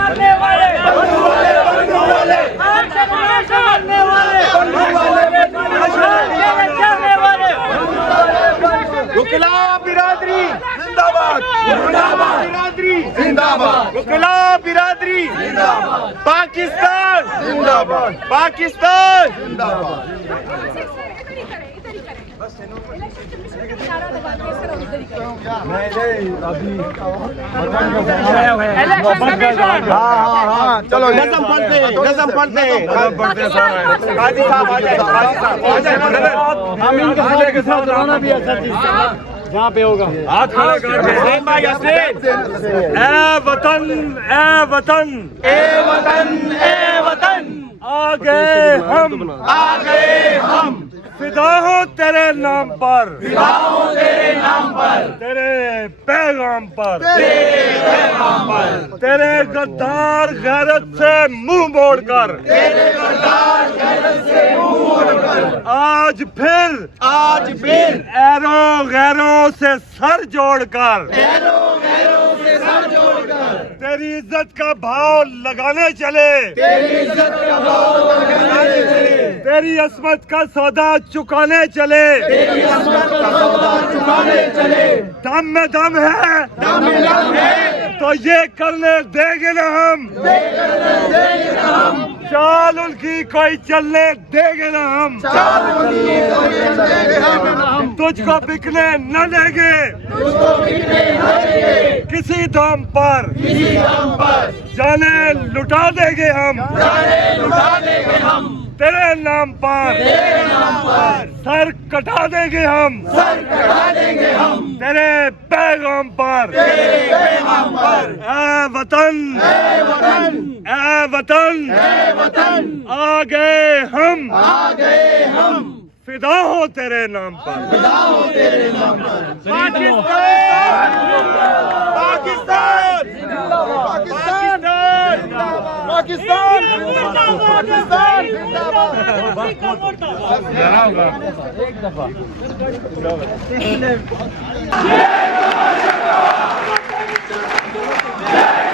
मरने वाले वकीला बिरादरी जिंदाबाद, बिरादरी जिंदाबाद, वकीला बिरादरी जिंदाबाद, पाकिस्तान जिंदाबाद, पाकिस्तान जिंदाबाद। हाँ चलो नज़म पढ़ते हैं, नज़म पढ़ते हैं, काजी साहब आ जाए, काजी साहब आ जाए। हम इनके साथ रहना भी अच्छा चीज जहाँ पे होगा। हाथ खड़ा कर यासीन भाई, यासीन। ए वतन, ए वतन, ए वतन, ए वतन, आ गए हम, आ गए हम, फिदा हो तेरे नाम पर, फिदा हो तेरे नाम पर, तेरे पैगाम पर, तेरे पैगाम पर, तेरे गद्दार गैरत से मुंह मोड़कर, तेरे गद्दार गैरत से मुंह मोड़कर, आज फिर ऐरों गैरों से सर जोड़कर, ऐरों गैरों से सर जोड़कर, तेरी इज्जत का भाव लगाने चले, तेरी इज्जत का भाव लगाने चले, तेरी अस्मत का सौदा चुकाने चले, तेरी अस्मत का सौदा चुकाने चले। दम में दम है, दम में दम है, तो ये करने देंगे ना हम, चाल उनकी कोई चलने देंगे ना हम, चाल उनकी कोई चलने देंगे ना हम, तुझको बिकने न देंगे, तुझको बिकने न देंगे, किसी दाम पर, किसी दाम पर, जाने लुटा देंगे हम, जाने लुटा देंगे हम, तेरे नाम पर, तेरे नाम पर, सर कटा देंगे हम, सर कटा देंगे हम, तेरे पैगाम पर, तेरे पैगाम पर, ए वतन, ए वतन, ए वतन, ए वतन, आ गए हम, फिदा हो तेरे नाम पर, फिदा हो तेरे नाम पर, पाकिस्तान, पाकिस्तान, पाकिस्तान, पाकिस्तान, पाकिस्तान, एक दफा जय